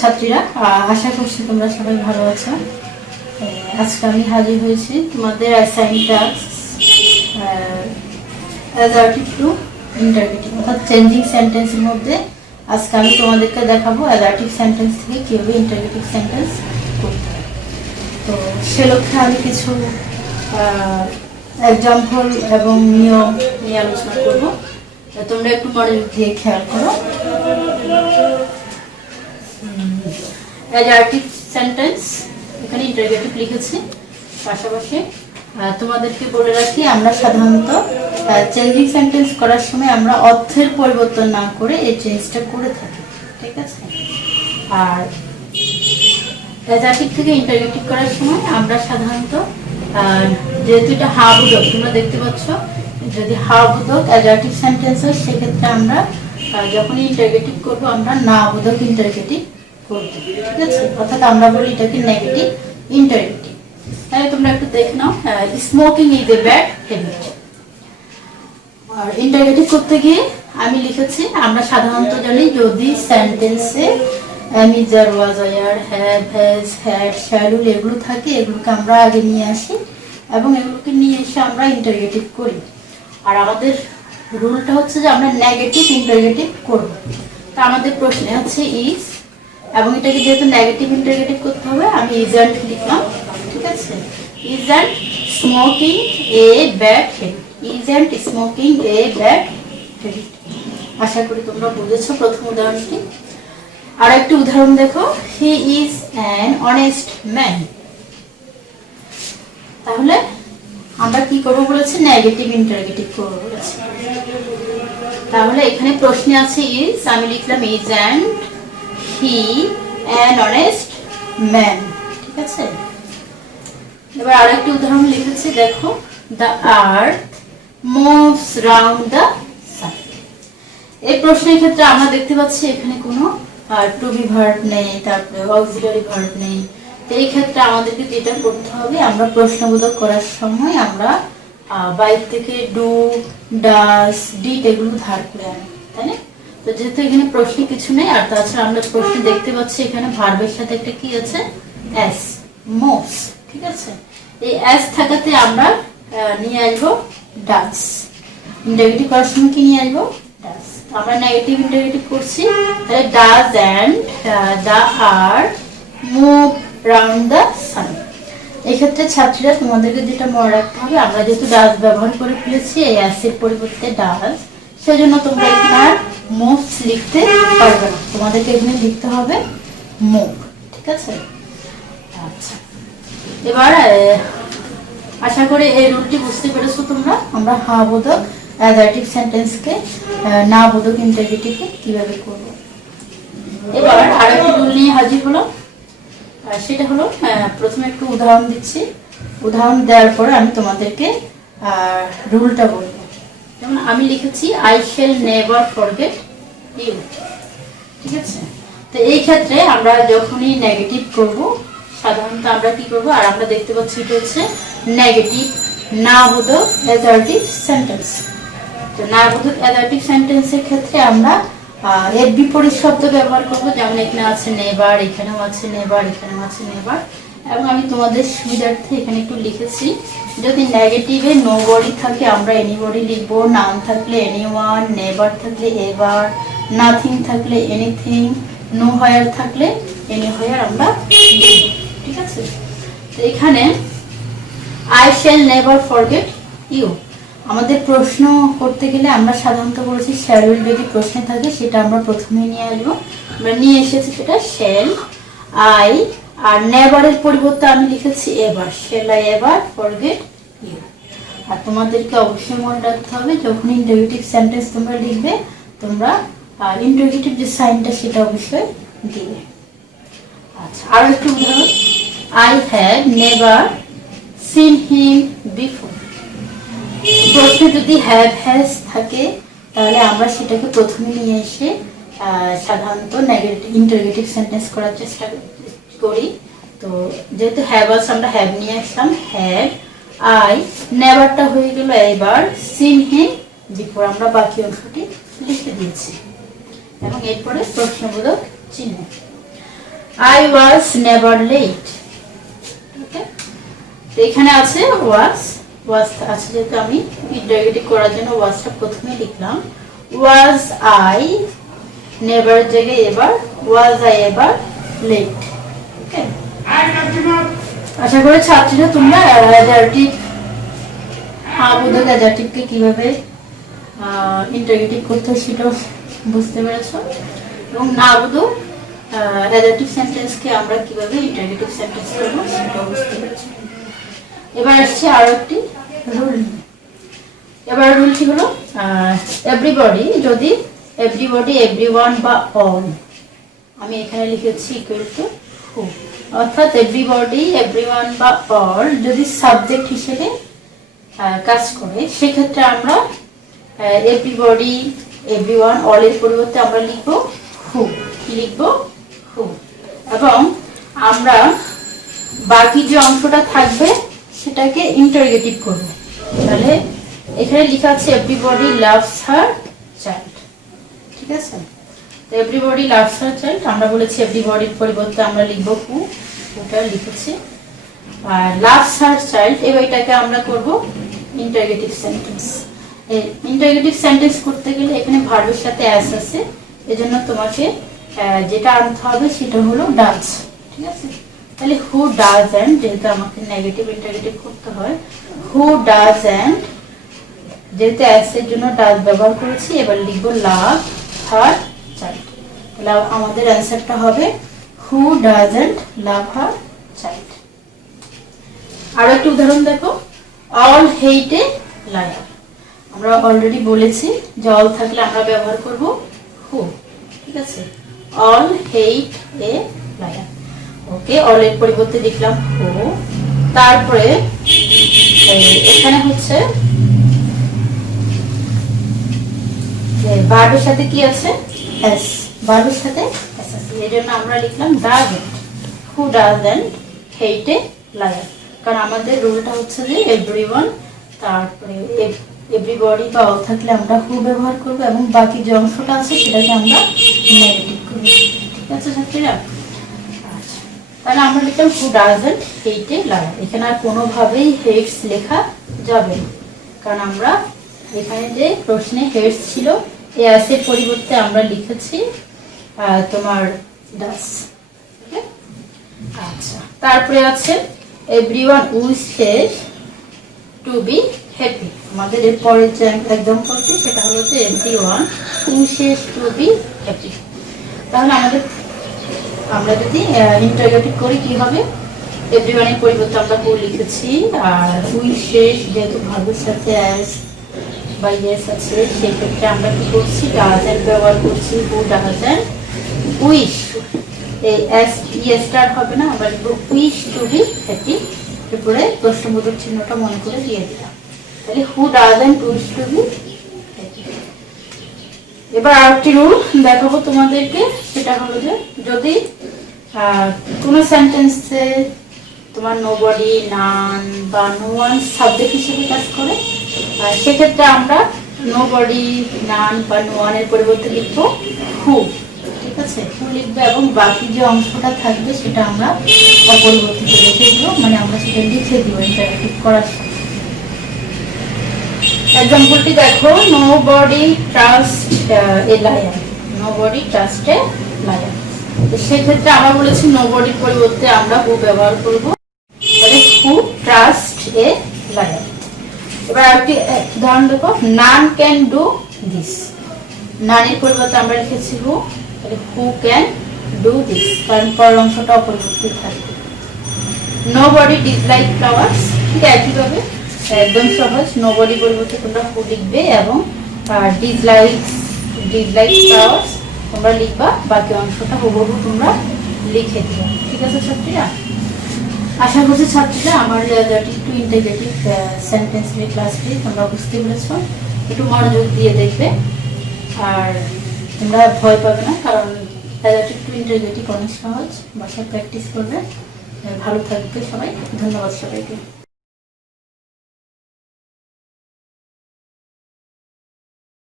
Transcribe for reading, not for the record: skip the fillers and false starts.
ছাত্রীরা, আশা করছি তোমরা সবাই ভালো আছো। আজকে আমি হাজির হয়েছি তোমাদের assign task adaptive to interrogative অর্থাৎ চেঞ্জিং সেন্টেন্সের মধ্যে। আজকে আমি তোমাদেরকে দেখাবো অ্যাডাপ্টিভ সেন্টেন্স থেকে কীভাবে ইন্টারগেটিভ সেন্টেন্স করতে হয়। তো সে লক্ষ্যে আমি কিছু এক্সাম্পল এবং নিয়ম নিয়ে আলোচনা করবো। তোমরা একটু মনোযোগ দিয়ে খেয়াল করো। অ্যাডাপ্টিভ সেন্টেন্স, এখানে ইন্টারগেটিভ লিখেছি। পাশাপাশি তোমাদেরকে বলে রাখি, আমরা সাধারণত চেঞ্জিং সেন্টেন্স করার সময় আমরা অর্থের পরিবর্তন না করে এই চেঞ্জটা করে থাকি, ঠিক আছে? আর অ্যাডজেক্টিভ থেকে ইন্টারগেটিভ করার সময় আমরা সাধারণত যেহেতু এটা হা বোধক, তোমরা দেখতে পাচ্ছ, যদি হা বোধক অ্যাডজেক্টিভ সেন্টেন্স হয় সেক্ষেত্রে আমরা যখন ইন্টারগেটিভ করবো আমরা না বোধক ইন্টারগেটিভ করবো, ঠিক আছে? অর্থাৎ আমরা বলি এটাকে নেগেটিভ ইন্টারগেটিভ। তাহলে তোমরা একটু দেখে নাও, smoking is a bad habit. আর ইন্টারগেটিভ করতে গিয়ে আমি লিখেছি, আমরা সাধারণত জানি যদি সেন্টেন্সে মিজার, was were, have, has, had, should এগুলো থাকে, এগুলোকে আমরা আগে নিয়ে আসি এবং এগুলোকে নিয়ে এসে আমরা ইন্টারগেটিভ করি। আর আমাদের রুলটা হচ্ছে যে আমরা নেগেটিভ ইন্টারগেটিভ করব। তা আমাদের প্রশ্নে হচ্ছে ইজ, এবং এটাকে যেহেতু নেগেটিভ ইন্টারগেটিভ করতে হবে আমি ইজন্ট লিখলাম, ঠিক আছে? Isn't smoking a bad habit, isn't smoking a bad habit. আশা করি তোমরা বুঝেছো প্রথম উদাহরণটি। আর একটি উদাহরণ দেখো, he is an honest man. তাহলে আমরা কি করবো বলেছি? নেগেটিভ ইন্টারগেটিভ করবো বলেছি। তাহলে এখানে প্রশ্নে আছে ইজ, আমি লিখলাম is and he an honest man, ঠিক আছে? এবার আরেকটি উদাহরণ লিখেছি, দেখো, the earth moves round the সান। এই প্রশ্নের ক্ষেত্রে আমরা দেখতে পাচ্ছি এখানে কোনো টু বি ভার্ব নেই, তারপরে অক্সিলারি ভার্ব নেই। তো এই ক্ষেত্রে আমাদেরকে যেটা করতে হবে, আমরা প্রশ্নবোধক করার সময় আমরা বাইরে থেকে ডু, ডাস, ডিড এগুলো ধার করে আনি, তাই না? তো যেহেতু এখানে প্রশ্নে কিছু নেই, আর তাছাড়া আমরা প্রশ্নে দেখতে পাচ্ছি এখানে ভার্বের সাথে একটা কি আছে? এস, মুভস, ঠিক আছে? এই এস থাকাতে আমরা নিয়ে আসবো ডাস। ইন্টারগেটিভ করার সময় কি নিয়ে আসবো? ডাস। আমরা নেগেটিভ ইন্টারগেটিভ করছি, তাহলে does and the earth move round the sun. এক্ষেত্রে ছাত্রীরা তোমাদেরকে যেটা মনে রাখতে হবে, আমরা যেহেতু ডাজ ব্যবহার করে ফেলেছি এই অ্যাসের পরিবর্তে ডাজ, সেজন্য তোমরা এখানে আর মুভস লিখতে পারবে না, তোমাদেরকে এখানে লিখতে হবে মুভ, ঠিক আছে? আচ্ছা, এবার আশা করি এই রুলটি বুঝতে পেরেছো তোমরা। আমরা হা বোধক অ্যাডজেক্টিভ সেন্টেন্সকে না বোধক ইন্টারগেটিভে কিভাবে করব। এবার আরেকটি রুল নিয়ে হাজির হলো, সেটা হলো প্রথমে একটু উদাহরণ দিচ্ছি। উদাহরণ দেওয়ার পরে আমি তোমাদেরকে রুলটা বলবো। যেমন আমি লিখেছি I shall never forget you, ঠিক আছে? তো এই ক্ষেত্রে আমরা যখনই নেগেটিভ করব সাধারণত আমরা কি করব, আর আমরা দেখতে পাচ্ছি এটা হচ্ছে নেগেটিভ না বোধক অ্যাডজেক্টিভ সেন্টেন্স। তো না বোধক অ্যাডজেক্টিভ সেন্টেন্সের ক্ষেত্রে আমরা এর বিপরীত শব্দ ব্যবহার করব। যেমন এখানে আছে নেভার, এখানেও আছে নেভার, এখানেও আছে নেভার। এবং আমি তোমাদের সুবিধার্থে এখানে একটু লিখেছি, যদি নেগেটিভে নো বডি থাকে আমরা এনিবডি লিখবো, নাউন থাকলে এনিওয়ান, নেভার থাকলে এভার, নাথিং থাকলে এনিথিং, নো হায়ার থাকলে এনি হায়ার আমরা লিখব, ঠিক আছে? তো এখানে I shall never forget you, আমাদের প্রশ্ন করতে গেলে আমরা সাধারণত বলেছি শ্যাল যদি প্রশ্নে থাকে সেটা আমরা প্রথমে নিয়ে আসবো। আমরা নিয়ে এসেছি সেটা শ্যাল আই, আর নেভারের পরিবর্তে আমি লিখেছি ever, shall I ever forget you. আর তোমাদেরকে অবশ্যই মনে রাখতে হবে যখন ইন্টারগেটিভ সেন্টেন্স তোমরা লিখবে তোমরা ইন্টারগেটিভ যে সাইনটা সেটা অবশ্যই দিবে। আচ্ছা, আরো একটু উদাহরণ, I have never seen him before. প্রশ্নে যদি হ্যাভ হ্যাজ থাকে তাহলে আমরা সেটাকে প্রথমে নিয়ে এসে সাধারণত নেগেটিভ ইন্টারগেটিভ সেন্টেন্স করার চেষ্টা করি। তো যেহেতু হ্যাভ আছে আমরা হ্যাভ নিয়ে আসলাম, হ্যাভ আই, নেভারটা হয়ে গেল এবার, সিন হিম বিফোর আমরা বাকি অংশটি লিখে দিয়েছি এবং এরপরে প্রশ্নবোধক চিহ্ন। I was never late. ওকে, তো এখানে আছে was আছে, যেহেতু আমি ইন্টারোগেটিভ করার জন্য ওয়াজটা প্রথমে লিখলাম। was I নেভার জায়গায় এবার was I ever late। ওকে, আশা করি ছাত্রীরা তোমরা অ্যাডজেক্টিভ আবুদক অ্যাডজেক্টিভকে কিভাবে ইন্টারোগেটিভ করতে হয় সেটাও বুঝতে পেরেছো, এবং না আবুদক অ্যাডজেক্টিভ সেন্টেন্সকে আমরা কিভাবে ইন্টারোগেটিভ সেন্টেন্স করব সেটাও বুঝতে পেরেছো। এবার আসছে আরো একটি রুল। এবার রুলটি হলো এভরিবডি যদি এভরিবডি, এভরিওয়ান বা অল, আমি এখানে লিখেছি ইকুয়াল টু হু, অর্থাৎ এভরিবডি, এভরিওয়ান বা অল যদি সাবজেক্ট হিসেবে কাজ করে সেক্ষেত্রে আমরা এভরিবডি, এভরিওয়ান, অল এর পরিবর্তে আমরা লিখব হু, লিখব হু, এবং আমরা বাকি যে অংশটা থাকবে সেটাকে ইন্টারোগেটিভ করব। তাহলে এখানে লেখা আছে এভরিবডি লাভস হার চাইল্ড, ঠিক আছে? তো এভরিবডি লাভস হার চাইল্ড, আমরা বলেছি এভরিবডির পরিবর্তে আমরা লিখব হু, ওটা লিখেছি। আর লাভস হার চাইল্ড, এবার এটাকে আমরা করব ইন্টারোগেটিভ সেন্টেন্স। এই ইন্টারোগেটিভ সেন্টেন্স করতে গেলে এখানে ভার্বের সাথে অ্যাস আছে, এজন্য তোমাকে যেটা আনতে হবে সেটা হলো ডাজ, ঠিক আছে? তাহলে হু ডাজ এন্ড, যেহেতু আমাকে নেগেটিভ ইন্টারোগেটিভ করতে হয়, হু ডাজ এন্ড, যেহেতু অ্যাস এর জন্য ডাজ ব্যবহার করেছি, এবার লিখবো লাভ হার চাইল্ড। তাহলে আমাদের অ্যান্সারটা হবে who doesn't love her child. আরো একটা উদাহরণ দেখো, অল হেট এ লায়ার। আমরা অলরেডি বলেছি যে অল থাকলে আমরা ব্যবহার করব হু, ঠিক আছে? All hate a liar. Okay, all এর পরিবর্তে লিখলাম হু। তারপরে এখানে হচ্ছে ভার্বের সাথে কি আছে? এস, ভার্বের সাথে এস আছে, এর জন্য আমরা লিখলাম doesn't, who doesn't hate a liar. কারণ আমাদের রুলটা হচ্ছে যে এভরিওয়ান, তারপরে এভরিবডি বা অল থাকলে আমরা হু ব্যবহার করব, এবং বাকি যে অংশটা আছে সেটাকে আমরা নেগেটিভ করব, ঠিক আছে ছাত্রীরা? আচ্ছা, তাহলে আমরা লিখলাম who doesn't hate a liar. এখানে আর কোনোভাবেই হেটস লেখা যাবে না, কারণ আমরা এখানে যে প্রশ্নে হেটস ছিল এই এর পরিবর্তে আমরা লিখেছি তোমার ডাস। আচ্ছা, তারপরে আছে everyone wishes to be happy. আমাদের এর পরের যে এক্সাম্পলটি সেটা হলো যে everyone wishes to be happy. তাহলে আমরা যদি ইন্টারোগেটিভ করি কি হবে? এভরিওয়ানের পরিবর্তে আমরা হু লিখেছি, আর উইশেস যেহেতু ভার্বের সাথে অ্যাস বা ইয়েস আছে সেক্ষেত্রে আমরা কি করছি? ডাজন্ট ব্যবহার করছি, হু ডাজন্ট উইশ, এই এস ইয়েসটার হবে না, আমরা লিখব উইশ টু বি হ্যাপি, এরপরে প্রশ্নবোধক চিহ্নটা মনে করে দিয়ে দিলাম। তাহলে who doesn't wish to be happy. এবার আরেকটি রুল দেখাবো তোমাদেরকে, সেটা হলো যে যদি কোনো সেন্টেন্সে তোমার নোবডি, নান বা নো ওয়ান সাবজেক্ট হিসেবে কাজ করে, সেক্ষেত্রে আমরা নোবডি, নান বা নো ওয়ানের পরিবর্তে লিখবো হু, ঠিক আছে? হু লিখবে, এবং বাকি যে অংশটা থাকবে সেটা আমরা অপরিবর্তিত রেখে দিব, মানে আমরা সেটা লিখে দিব ইন্টারোগেটিভ করার সময়। এক্সাম্পলটি দেখো, nobody trust a liar, nobody trust a liar. তো সেক্ষেত্রে আমরা বলেছি নোবডির পরিবর্তে আমরা হু ব্যবহার করব, তাহলে হু ট্রাস্ট এ লায়ার। এবার আরেকটি উদাহরণ দেখো, নান ক্যান ডু দিস। নানের পরিবর্তে আমরা লিখেছি হু, তাহলে হু ক্যান ডু দিস, কারণ পরের অংশটা অপরিবর্তিত থাকবে। নোবডি ডিসলাইক ফ্লাওয়ার্স, ঠিক একইভাবে একদম সহজ, নোবডি পরিবর্তে তোমরা হু লিখবে, এবং ডিসলাইক ফ্লাওয়ার্স তোমরা লিখবা, বাকি অংশটা হুবহু তোমরা লিখে দিবা, ঠিক আছে ছাত্রীরা? আশা করছি ছাত্রীরা আমার একটু ইন্টারোগেটিভ সেন্টেন্সের ক্লাসটি তোমরা বুঝতে পেরেছ। একটু মনোযোগ দিয়ে দেখবে, আর তোমরা ভয় পাবে না, কারণ একটু ইন্টারোগেটিভ অনেক সহজ, বাসায় প্র্যাকটিস করবে। ভালো থাকবে সবাই, ধন্যবাদ সবাইকে।